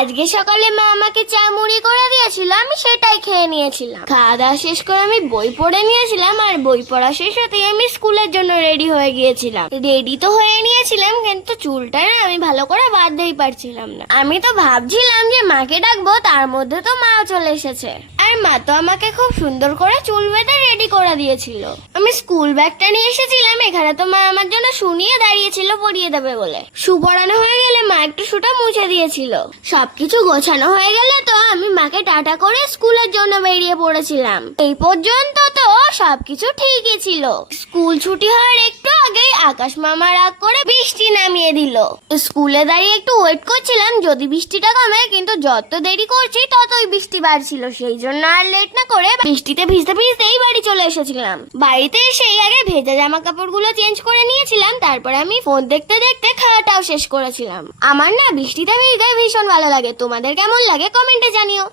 আজকে সকালে মা আমাকে চা মুড়ি করে দিয়েছিল, আমি সেটাই খেয়ে নিয়েছিলাম। খাওয়া দাওয়া শেষ করে আমি বই পড়ে নিয়েছিলাম, আর বই পড়া শেষ হতেই আমি স্কুলের জন্য রেডি হয়ে গিয়েছিলাম। রেডি তো হয়ে নিয়েছিলাম, কিন্তু চুলটা না আমি ভালো করে বাঁধতেই পারছিলাম না। আমি তো ভাবছিলাম যে মাকে ডাকবো, তার মধ্যে তো মা চলে এসেছে। আর মা তো আমাকে খুব সুন্দর করে চুল বেঁধে রেডি করে দিয়েছিল। আমি স্কুল ব্যাগটা নিয়ে এসেছিলাম, এখানে তো মা আমার জন্য শুনিয়ে দাঁড়িয়েছিল পরিয়ে দেবে বলে। শু পরানো হয়ে গেলে মা একটু শুটা মুছে দিয়েছিল। সবকিছু গোছানো হয়ে গেলে তো আমি মাকে টাটা করে স্কুলের জন্য বেরিয়ে পড়েছিলাম। এই পর্যন্ত তো সবকিছু ঠিকই ছিল। স্কুল ছুটি হওয়ার একটু আগেই আকাশ মামা রাগ করে বৃষ্টি নামিয়ে দিল। স্কুলে দাঁড়িয়ে একটু ওয়েট করছিলাম যদি বৃষ্টিটা কমে, কিন্তু যত দেরি করছি ততই বৃষ্টি বাড়ছিল। সেই জন্য আর লেট না করে বৃষ্টিতে ভিজতে ভিজতেই বাড়ি চলে এসেছিলাম। বাড়িতে সেই আগে ভেজা জামা কাপড়গুলো চেঞ্জ করে নিয়েছিলাম, তারপরে আমি ফোন দেখতে দেখতে খাওয়াটাও শেষ করেছিলাম। আমার না বৃষ্টিতে ভিজতে ভীষণ ভালো লাগে। তোমাদের কেমন লাগে কমেন্টে জানিও।